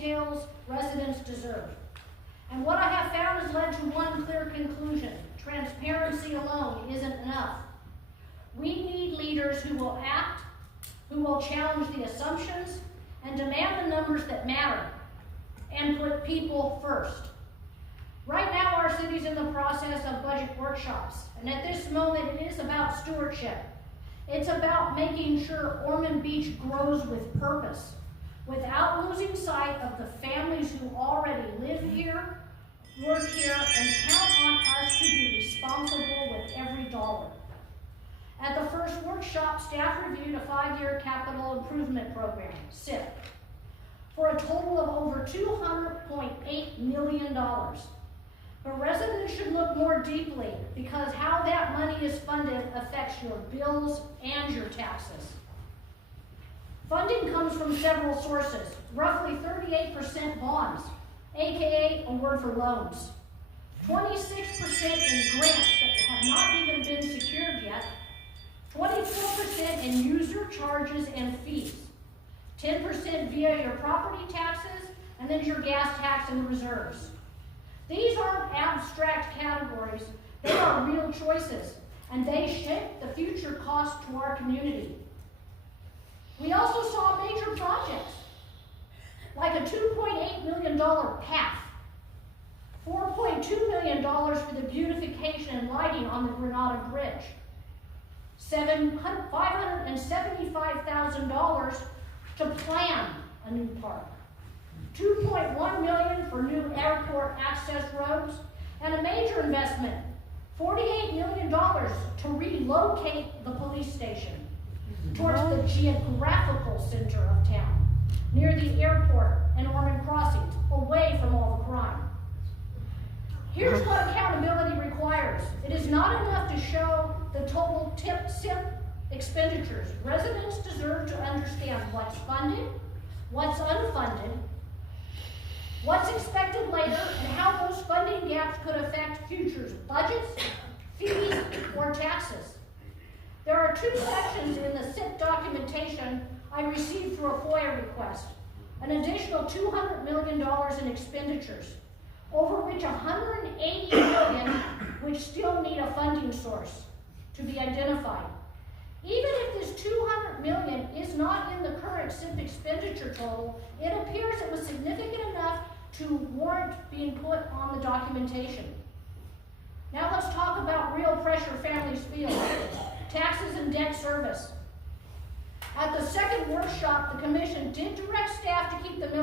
details residents deserve. And what I have found has led to one clear conclusion: transparency alone isn't enough. We need leaders who will act, who will challenge the assumptions, and demand the numbers that matter, and put people first. Right now, our city's in the process of budget workshops, and at this moment, it is about stewardship. It's about making sure Ormond Beach grows with purpose, without losing sight of the families who already live here, work here, and count on us to be responsible with every dollar. At the first workshop, staff reviewed a 5-year capital improvement program, CIP, for a total of over $200.8 million. But residents should look more deeply, because how that money is funded affects your bills and your taxes. Funding comes from several sources, roughly 38% bonds, aka a word for loans, 26% in grants that have not even been secured yet, 24% in user charges and fees, 10% via your property taxes, and then your gas tax and reserves. These aren't abstract categories, they are real choices, and they shape the future cost to our community. We also saw major projects, like a $2.8 million path, $4.2 million for the beautification and lighting on the Granada Bridge, $575,000 to plan a new park, $2.1 million for new airport access roads, and a major investment, $48 million to relocate the police station towards the geographical center of town, near the airport and Ormond Crossings, away from all the crime. Here's what accountability requires. It is not enough to show the total CIP expenditures. Residents deserve to understand what's funded, what's unfunded, what's expected later, and how those funding gaps could affect future budgets, fees, or taxes. There are 2 sections in the CIP documentation I received through a FOIA request. An additional $200 million in expenditures, over which $180 million which still need a funding source to be identified. Even if this $200 million is not in the current CIP expenditure total, it appears it was significant enough to warrant being put on the documentation. Now let's talk about real pressure families feel: taxes and debt service. At the second workshop, the commission did direct staff to keep the